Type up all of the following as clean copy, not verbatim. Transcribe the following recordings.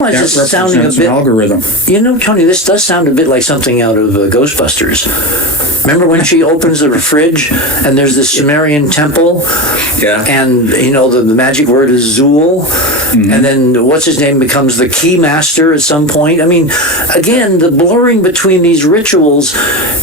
That represents an algorithm. You know, Tony, this does sound a bit like something out of Ghostbusters. Remember when she opens the fridge and there's this Sumerian temple? Yeah. And, you know, the magic word is Zool. Mm-hmm. And then what's his name becomes the key master at some point. I mean, again, the blurring between these rituals.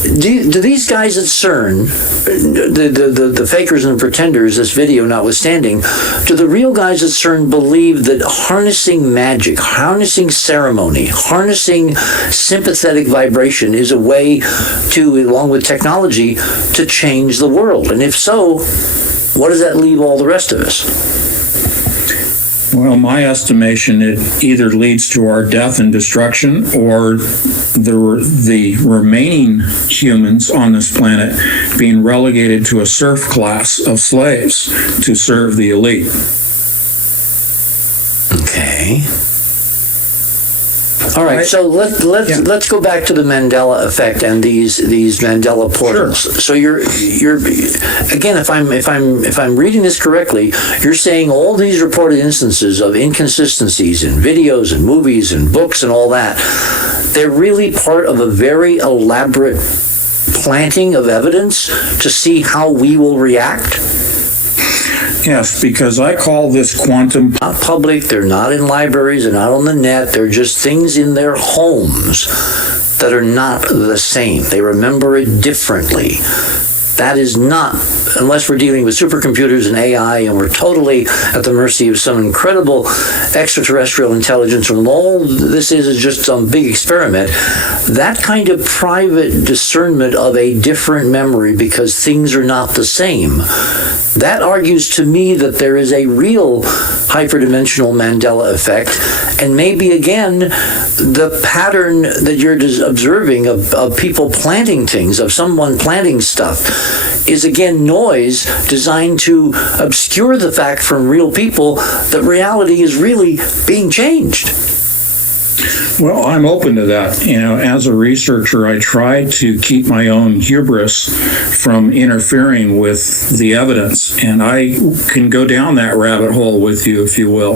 Do these guys at CERN, the fakers and the pretenders, this video notwithstanding, do the real guys at CERN believe that harnessing magic, harnessing ceremony, harnessing sympathetic vibration is a way to, along with technology, to change the world? And if so, what does that leave all the rest of us? Well, my estimation, it either leads to our death and destruction, or the remaining humans on this planet being relegated to a serf class of slaves to serve the elite. Okay. All right, so let's go back to the Mandela effect and these Mandela portals. Sure. So you're again, if I'm reading this correctly, you're saying all these reported instances of inconsistencies in videos and movies and books and all that, they're really part of a very elaborate planting of evidence to see how we will react. Yes, because I call this quantum. Not public, they're not in libraries, they're not on the net, they're just things in their homes that are not the same. They remember it differently. That is not, unless we're dealing with supercomputers and AI and we're totally at the mercy of some incredible extraterrestrial intelligence, and all this is just some big experiment. That kind of private discernment of a different memory because things are not the same, that argues to me that there is a real hyperdimensional Mandela effect, and maybe again the pattern that you're observing of people planting things, of someone planting stuff, is again noise designed to obscure the fact from real people that reality is really being changed. Well, I'm open to that. You know, as a researcher, I try to keep my own hubris from interfering with the evidence, and I can go down that rabbit hole with you, if you will.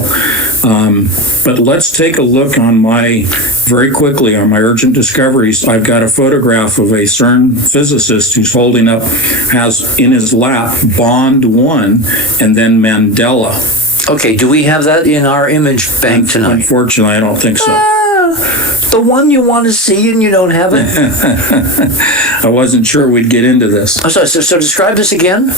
But let's take a look on very quickly on my urgent discoveries. I've got a photograph of a CERN physicist who's holding up, has in his lap Bond 1 and then Mandela. Okay, do we have that in our image bank tonight? Unfortunately, I don't think so. The one you want to see and you don't have it? I wasn't sure we'd get into this. Oh, so describe this again.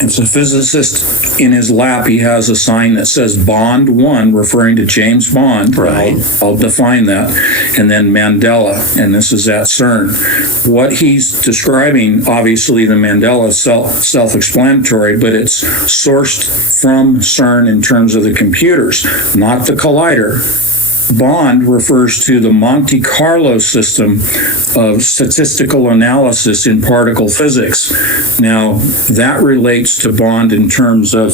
It's a physicist. In his lap, he has a sign that says Bond 1, referring to James Bond. Right. I'll define that. And then Mandela, and this is at CERN. What he's describing, obviously the Mandela is self-explanatory, but it's sourced from CERN in terms of the computers, not the collider. Bond refers to the Monte Carlo system of statistical analysis in particle physics. Now, that relates to Bond in terms of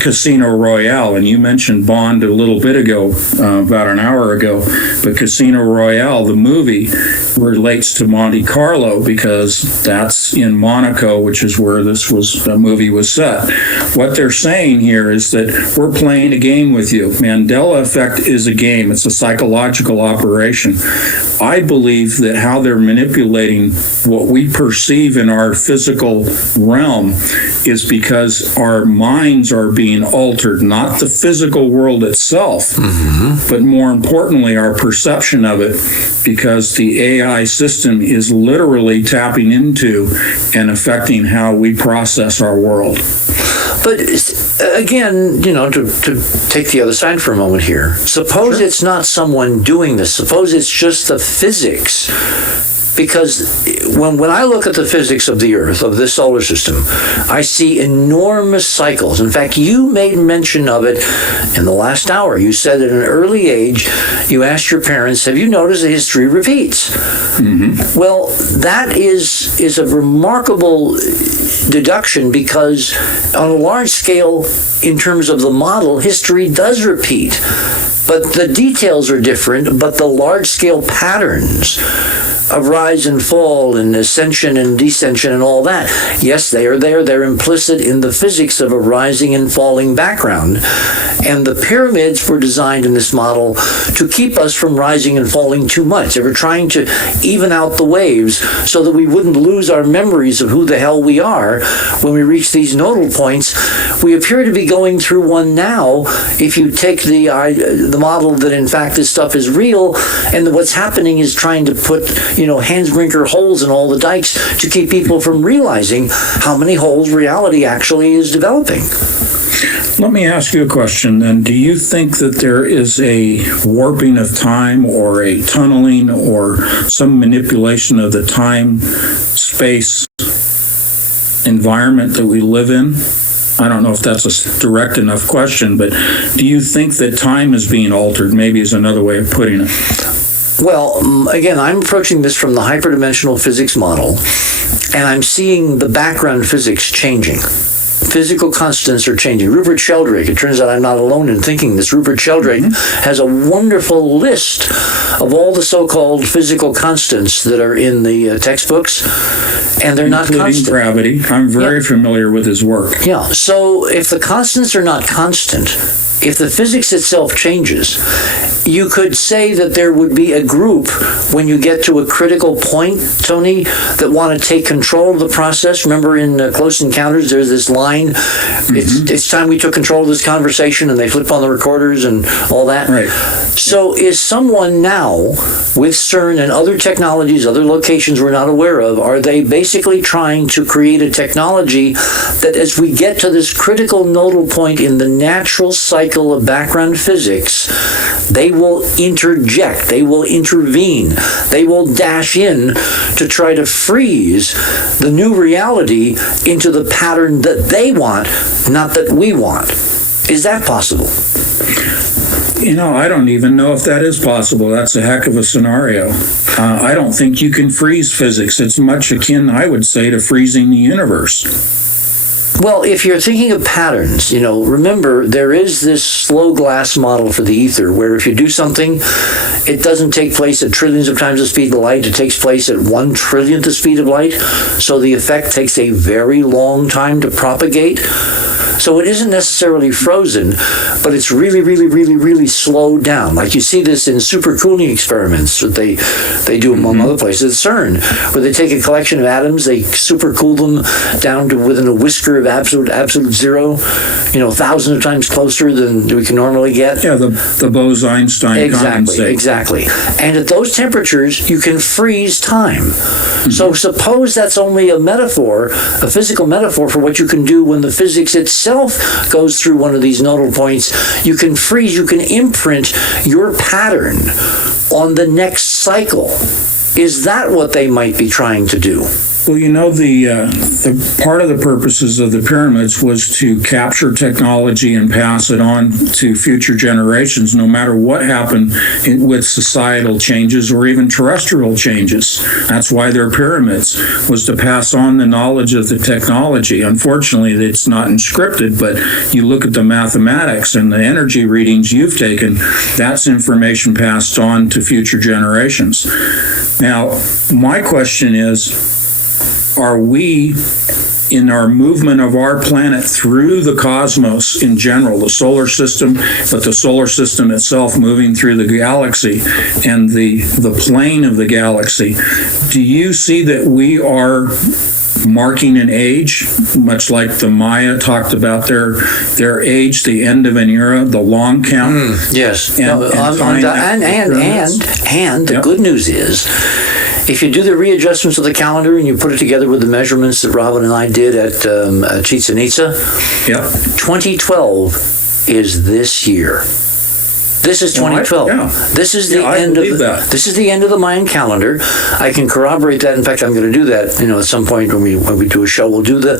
Casino Royale, and you mentioned Bond a little bit ago, about an hour ago, but Casino Royale, the movie, relates to Monte Carlo because that's in Monaco, which is where the movie was set. What they're saying here is that we're playing a game with you. Mandela effect is a game. It's a psychological operation. I believe that how they're manipulating what we perceive in our physical realm is because our minds are being altered, not the physical world itself, but more importantly, our perception of it, because the AI system is literally tapping into and affecting how we process our world. But again, you know, to take the other side for a moment here, suppose it's not someone doing this. Suppose it's just the physics. Because when I look at the physics of the Earth, of this solar system, I see enormous cycles. In fact, you made mention of it in the last hour. You said at an early age, you asked your parents, have you noticed that history repeats? Well, that is a remarkable deduction because on a large scale, in terms of the model, history does repeat. But the details are different, but the large-scale patterns of rise and fall and ascension and descension and all that. Yes, they are there. They're implicit in the physics of a rising and falling background. And the pyramids were designed in this model to keep us from rising and falling too much. They were trying to even out the waves so that we wouldn't lose our memories of who the hell we are when we reach these nodal points. We appear to be going through one now if you take the model that in fact this stuff is real, and that what's happening is trying to put handsbrinker holes in all the dikes to keep people from realizing how many holes reality actually is developing. Let me ask you a question then. Do you think that there is a warping of time or a tunneling or some manipulation of the time-space environment that we live in? I don't know if that's a direct enough question, but do you think that time is being altered? Maybe is another way of putting it. Well, again, I'm approaching this from the hyperdimensional physics model, and I'm seeing the background physics changing. Physical constants are changing. Rupert Sheldrake, it turns out I'm not alone in thinking this. Rupert Sheldrake has a wonderful list of all the so-called physical constants that are in the textbooks, and they're not constant. Including gravity. I'm very familiar with his work. Yeah, so if the constants are not constant, if the physics itself changes, you could say that there would be a group when you get to a critical point, Tony, that want to take control of the process. Remember in Close Encounters, there's this line, it's time we took control of this conversation, and they flip on the recorders and all that. Right. So is someone now, with CERN and other technologies, other locations we're not aware of, are they basically trying to create a technology that as we get to this critical nodal point in the natural cycle of background physics, they will interject, they will intervene, they will dash in to try to freeze the new reality into the pattern that they want, not that we want? Is that possible? I don't even know if that is possible. That's a heck of a scenario. I don't think you can freeze physics. It's much akin, I would say, to freezing the universe. Well, if you're thinking of patterns, remember there is this slow glass model for the ether where if you do something, it doesn't take place at trillions of times the speed of light. It takes place at 1/trillionth the speed of light. So the effect takes a very long time to propagate. So it isn't necessarily frozen, but it's really, really, really, really slowed down. Like you see this in supercooling experiments that they do among other places at CERN, where they take a collection of atoms, they supercool them down to within a whisker of absolute zero, thousands of times closer than we can normally get. Yeah, the Bose-Einstein condensate. Exactly. And at those temperatures, you can freeze time. So suppose that's only a metaphor, a physical metaphor for what you can do when the physics itself goes through one of these nodal points. You can freeze, you can imprint your pattern on the next cycle. Is that what they might be trying to do? Well, the part of the purposes of the pyramids was to capture technology and pass it on to future generations, no matter what happened with societal changes or even terrestrial changes. That's why they're pyramids, was to pass on the knowledge of the technology. Unfortunately, it's not inscripted, but you look at the mathematics and the energy readings you've taken, that's information passed on to future generations. Now, my question is, are we, in our movement of our planet through the cosmos in general, the solar system, but the solar system itself moving through the galaxy and the plane of the galaxy, do you see that we are marking an age, much like the Maya talked about their age, the end of an era, the long count? Yes. And the good news is, if you do the readjustments of the calendar and you put it together with the measurements that Robin and I did at Chichen Itza, 2012 is this year. This is 2012. This is the end of this is the end of the Mayan calendar. I can corroborate that. In fact, I'm going to do that. At some point when we do a show, we'll do the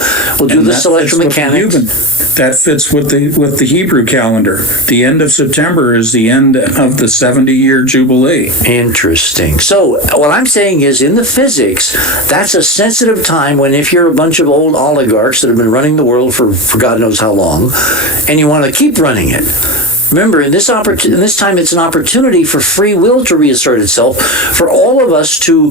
celestial mechanics. That fits with the Hebrew calendar. The end of September is the end of the 70-year jubilee. Interesting. So what I'm saying is, in the physics, that's a sensitive time when, if you're a bunch of old oligarchs that have been running the world for God knows how long, and you want to keep running it, Remember, in this time, it's an opportunity for free will to reassert itself, for all of us to.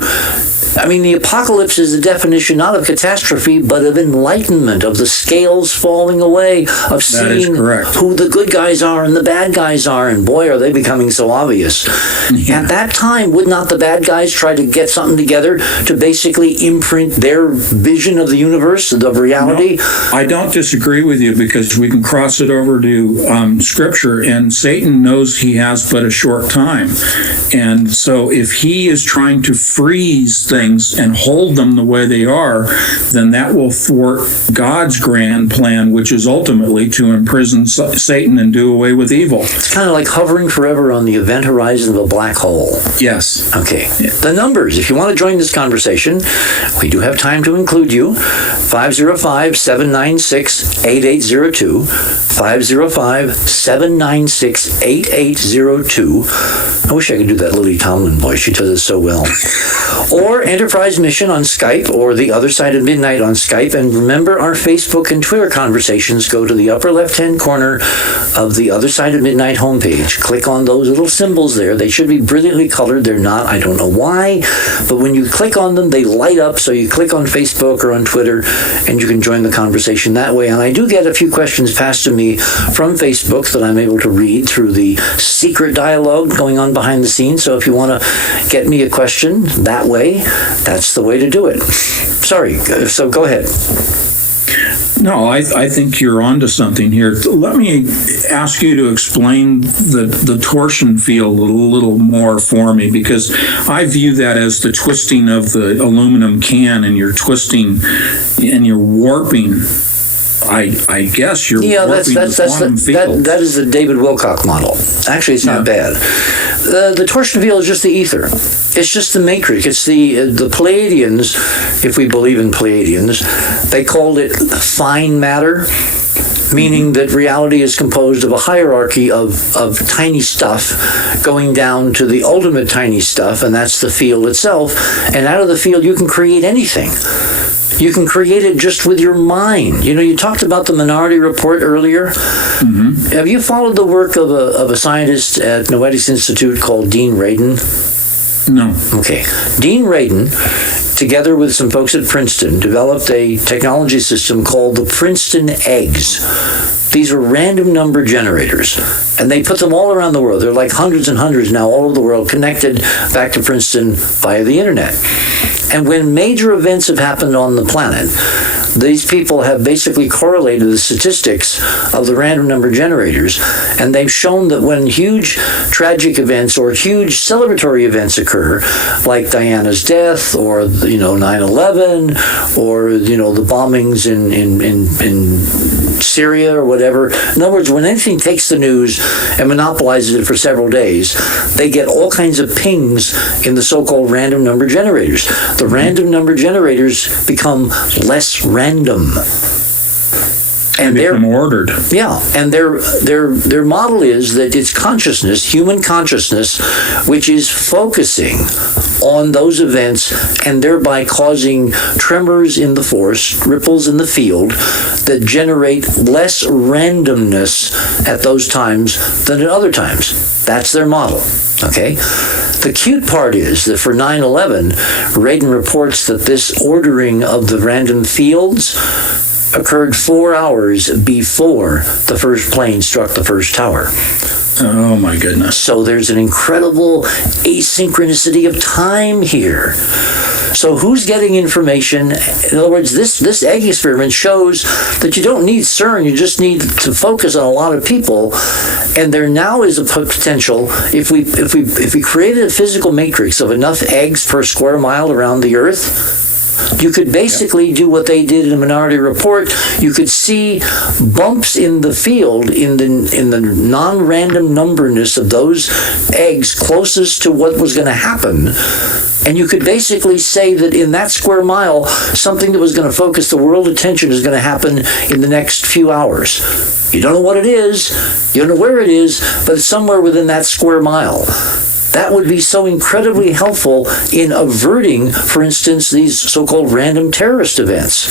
The apocalypse is the definition not of catastrophe, but of enlightenment, of the scales falling away, of seeing who the good guys are and the bad guys are, and boy, are they becoming so obvious. Yeah. At that time, would not the bad guys try to get something together to basically imprint their vision of the universe, of reality? No, I don't disagree with you, because we can cross it over to Scripture, and Satan knows he has but a short time. And so if he is trying to freeze things and hold them the way they are, then that will thwart God's grand plan, which is ultimately to imprison Satan and do away with evil. It's kind of like hovering forever on the event horizon of a black hole. Yes. Okay. Yeah. The numbers, if you want to join this conversation, we do have time to include you. 505-796-8802. 505-796-8802. I wish I could do that Lily Tomlin voice. She does it so well. Or Enterprise Mission on Skype, or The Other Side of Midnight on Skype. And remember, our Facebook and Twitter conversations go to the upper left-hand corner of the Other Side of Midnight homepage. Click on those little symbols there. They should be brilliantly colored. They're not. I don't know why. But when you click on them, they light up. So you click on Facebook or on Twitter, and you can join the conversation that way. And I do get a few questions passed to me from Facebook that I'm able to read through the secret dialogue going on behind the scenes. So if you want to get me a question that way, that's the way to do it. Sorry, so go ahead. No, I think you're onto something here. Let me ask you to explain the torsion field a little more for me, because I view that as the twisting of the aluminum can, and you're twisting and you're warping. I guess you're warping the quantum field. That is the David Wilcock model. Actually, it's not bad. The torsion field is just the ether. It's just the matrix. It's the Pleiadians, if we believe in Pleiadians, they called it fine matter, meaning that reality is composed of a hierarchy of tiny stuff going down to the ultimate tiny stuff, and that's the field itself. And out of the field, you can create anything. You can create it just with your mind. You talked about the Minority Report earlier. Mm-hmm. Have you followed the work of a scientist at Noetik's Institute called Dean Radin? No. Okay. Dean Radin, together with some folks at Princeton, developed a technology system called the Princeton Eggs. These are random number generators, and they put them all around the world. They're like hundreds and hundreds now all over the world, connected back to Princeton via the internet. And when major events have happened on the planet, these people have basically correlated the statistics of the random number generators, and they've shown that when huge tragic events or huge celebratory events occur, like Diana's death, or 9/11, or the bombings in Syria or whatever. In other words, when anything takes the news and monopolizes it for several days, they get all kinds of pings in the so-called random number generators. The random number generators become less random. And they're ordered. Yeah, and their model is that it's consciousness, human consciousness, which is focusing on those events and thereby causing tremors in the force, ripples in the field that generate less randomness at those times than at other times. That's their model. Okay? The cute part is that for 9/11, Radin reports that this ordering of the random fields occurred 4 hours before the first plane struck the first tower. Oh my goodness. So there's an incredible asynchronicity of time here. So who's getting information? In other words, this egg experiment shows that you don't need CERN, you just need to focus on a lot of people. And there now is a potential, if we created a physical matrix of enough eggs per square mile around the Earth, you could basically do what they did in the Minority Report. You could see bumps in the field in the non-random numberness of those eggs closest to what was going to happen. And you could basically say that in that square mile, something that was going to focus the world attention is going to happen in the next few hours. You don't know what it is, you don't know where it is, but it's somewhere within that square mile. That would be so incredibly helpful in averting, for instance, these so-called random terrorist events.